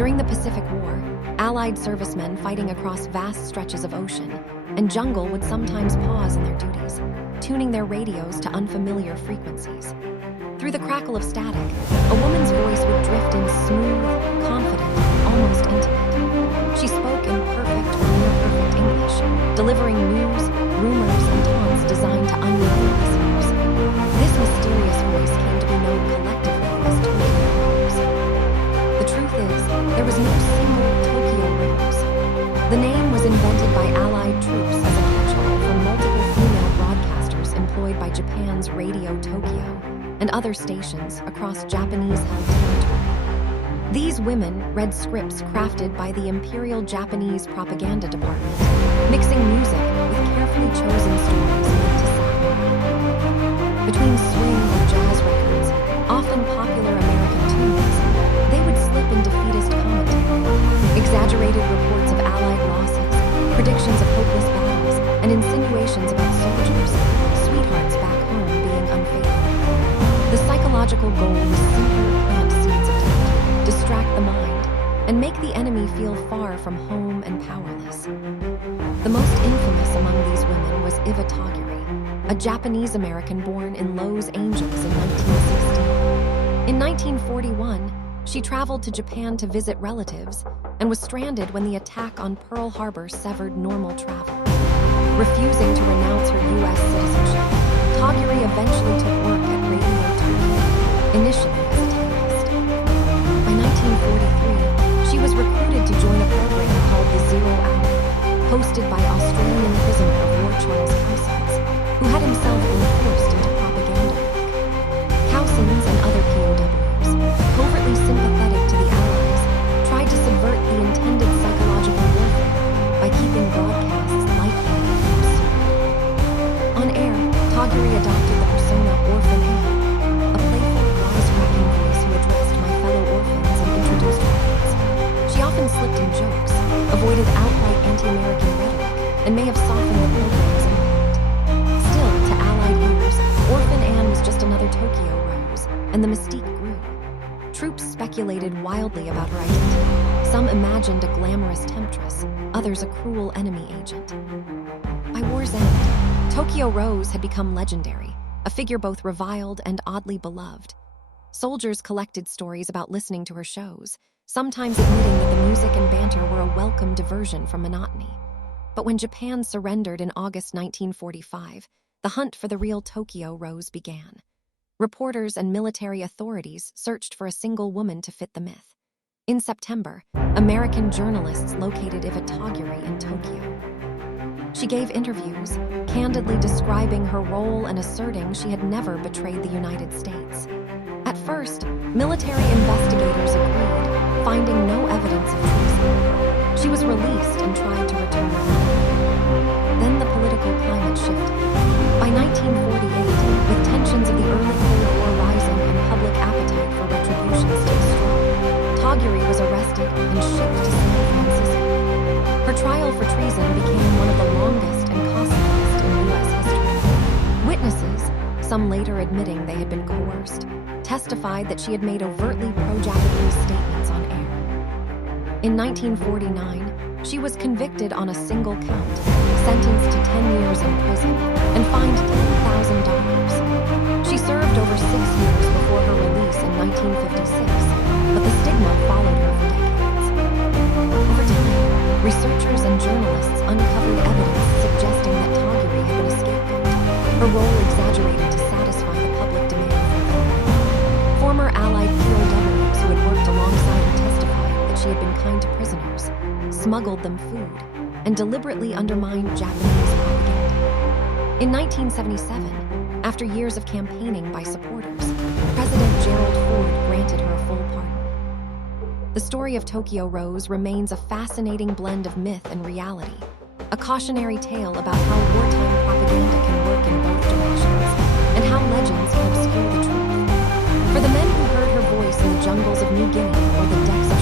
During the Pacific War, Allied servicemen fighting across vast stretches of ocean and jungle would sometimes pause in their duties, tuning their radios to unfamiliar frequencies. Through the crackle of static, a woman's voice would drift in smooth, confident, almost intimate. She spoke in perfect or near-perfect English, delivering news, rumors, and taunts designed to unravel listeners. This mysterious voice came to be known collectively as Tokyo Rose. The truth is, there was no single Tokyo Rose. The name was invented by Allied troops as a catch-all for multiple female broadcasters employed by Japan's Radio Tokyo and other stations across Japanese-held territory. These women read scripts crafted by the Imperial Japanese Propaganda Department, mixing music with carefully chosen stories meant to sound. Between swing or jazz records, often popular American tunes, they would slip in defeatist commentary, exaggerated reports of Allied losses, predictions of hopeless battles, and insinuations about soldiers, sweethearts back home being unfaithful. The psychological goal was simply to plant seeds of doubt, distract the mind, and make the enemy feel far from home and powerless. The most infamous among these women was Iva Toguri, a Japanese-American born in Los Angeles in 1960. In 1941, she traveled to Japan to visit relatives and was stranded when the attack on Pearl Harbor severed normal travel. Refusing to renounce her U.S. citizenship, Toguri eventually took work at Radio Tokyo, initially as a typist. By 1943, she was recruited to join a program called The 0 Hour, hosted by Australian prisoner of war Charles Cousins, who had himself been forced into propaganda work. Cousins and other POWs, covertly sympathetic to the Allies, tried to subvert the intended psychological warfare by keeping broadcasts lighthearted and absurd. On air, Toguri adopted the persona Orphan Anne, a playful, wisecracking voice who addressed my fellow orphans and introduced orphans. She often slipped in jokes, avoided outright anti-American rhetoric, and may have softened the program's impact. Still, to Allied ears, Orphan Anne was just another Tokyo Rose, and the mystique grew. Troops speculated wildly about her identity. Some imagined a glamorous temptress, others a cruel enemy agent. By war's end, Tokyo Rose had become legendary, a figure both reviled and oddly beloved. Soldiers collected stories about listening to her shows, sometimes admitting that the music and banter were a welcome diversion from monotony. But when Japan surrendered in August 1945, the hunt for the real Tokyo Rose began. Reporters and military authorities searched for a single woman to fit the myth. In September, American journalists located Iva Toguri in Tokyo. She gave interviews, candidly describing her role and asserting she had never betrayed the United States. At first, military investigators agreed, finding no evidence of treason. She was released and tried to return home. Then the political climate shifted. By 1948, with tensions of the early Cold War rising and public appetite for retribution still strong, Toguri was arrested and shipped to San Francisco. Her trial for treason became one of the longest and costliest in U.S. history. Witnesses, some later admitting they had been coerced, testified that she had made overtly pro-Japanese statements on air. In 1949, she was convicted on a single count, sentenced to 10 years in prison, and fined $10,000. She served over 6 years before her release in 1956, but the stigma followed her for decades. Over time, researchers and journalists uncovered evidence suggesting that Toguri had been a scapegoat, her role exaggerated to satisfy the public demand for her. Former Allied POWs who had worked alongside her testified that she had been kind to prisoners, smuggled them food, and deliberately undermined Japanese propaganda. In 1977, after years of campaigning by supporters, President Gerald Ford granted her a full pardon. The story of Tokyo Rose remains a fascinating blend of myth and reality, a cautionary tale about how wartime propaganda can work in both directions, and how legends can obscure the truth. For the men who heard her voice in the jungles of New Guinea or the decks of